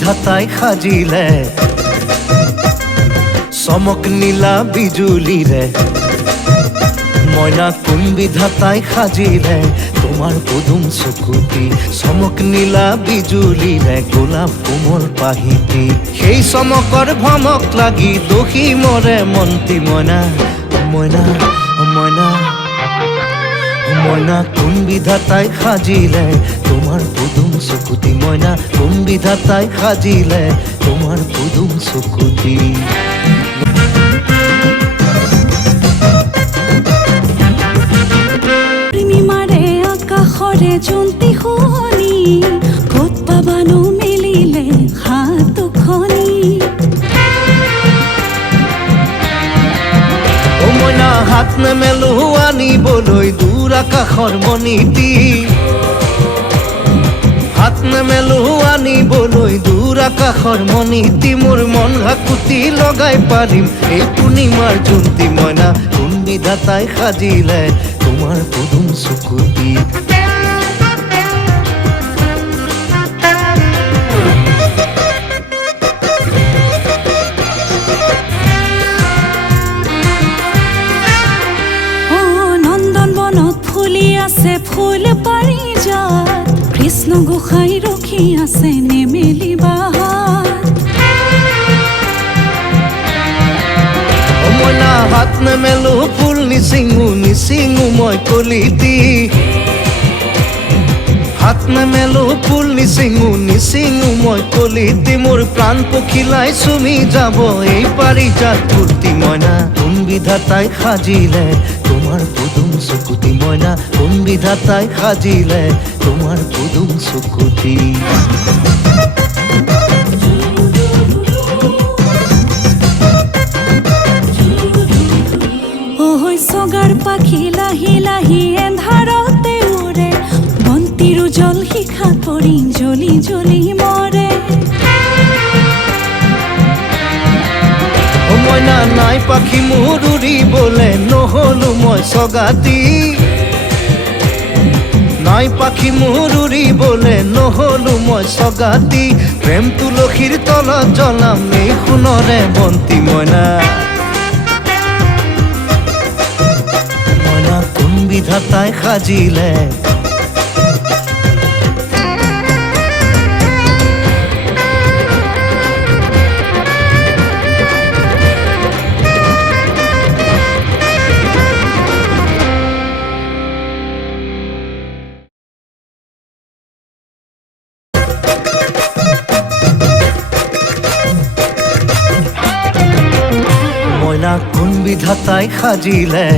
বিধাতাই সাজিলে চমক নীলা বিজুলীৰে মইনা কোন বিধাতাই সাজিলে তোমাৰ পদুম চকুতি চমক নীলা বিজুলীৰে গোলাপ কোমল পাহিতি সেই চমকৰ ভমক লাগি দোষী মৰে মন্তি মইনা মইনা মইনা মইনা কোন বিধাতাই সাজিলে তোমাৰ পদুম চকুতি মইনা কোন বিধাতাই সাজিলে তোমাৰ পদুম চকুতি আকাশৰে জোনটি শুনি ক'ত পাবানো মেলিলে হাতখনি ও মইনা হাত নেমেলো আনিবলৈ দূৰ আকাশৰ মণিটি হাত নেমেলো আনিবলৈ দূৰ আকাশৰ মণিটি মোৰ মন হাকুতি লগাই পাৰিম এই পূৰ্ণিমাৰ জোনটি মইনা কোন বিধাতাই সাজিলে তোমাৰ পদুম চকুতি আছে ফুল পাৰিজাত কৃষ্ণ গোসাঁই ৰখি আছে নেমেলি বাহাত মইনা হাত নেমেলো ফুল নিচিঙু মই কলিতি হাত নেমেলো ফুল নিচিঙু মই কলিতি মোৰ প্ৰাণ পখিলাই চুমি যাব এই পাৰিজাত ফুৰ্তি মইনা কোন বিধাতাই সাজিলে তোমাৰ পদুম চকুতি মইনা কোন বিধাতাই সাজিলে তোমাৰ পদুম চকুতি ওহৈ চগাৰ পাখি লাহি লাহি এন্ধাৰতে উৰে বন্তিৰ উজ্জ্বল শিখাত পৰি জ্বলি জ্বলি মৰে মইনা নাই পাখি মোৰ উৰিবলে নহলো মই চগাতি নাই পাখি মোৰ উৰিবলে নহলো মই চগাতি প্ৰেম তুলসীৰ তলত জ্বলাম এই সোণৰে বন্তি মইনা মইনা কোন বিধাতাই সাজিলে মইনা কোন বিধাতাই সাজিলে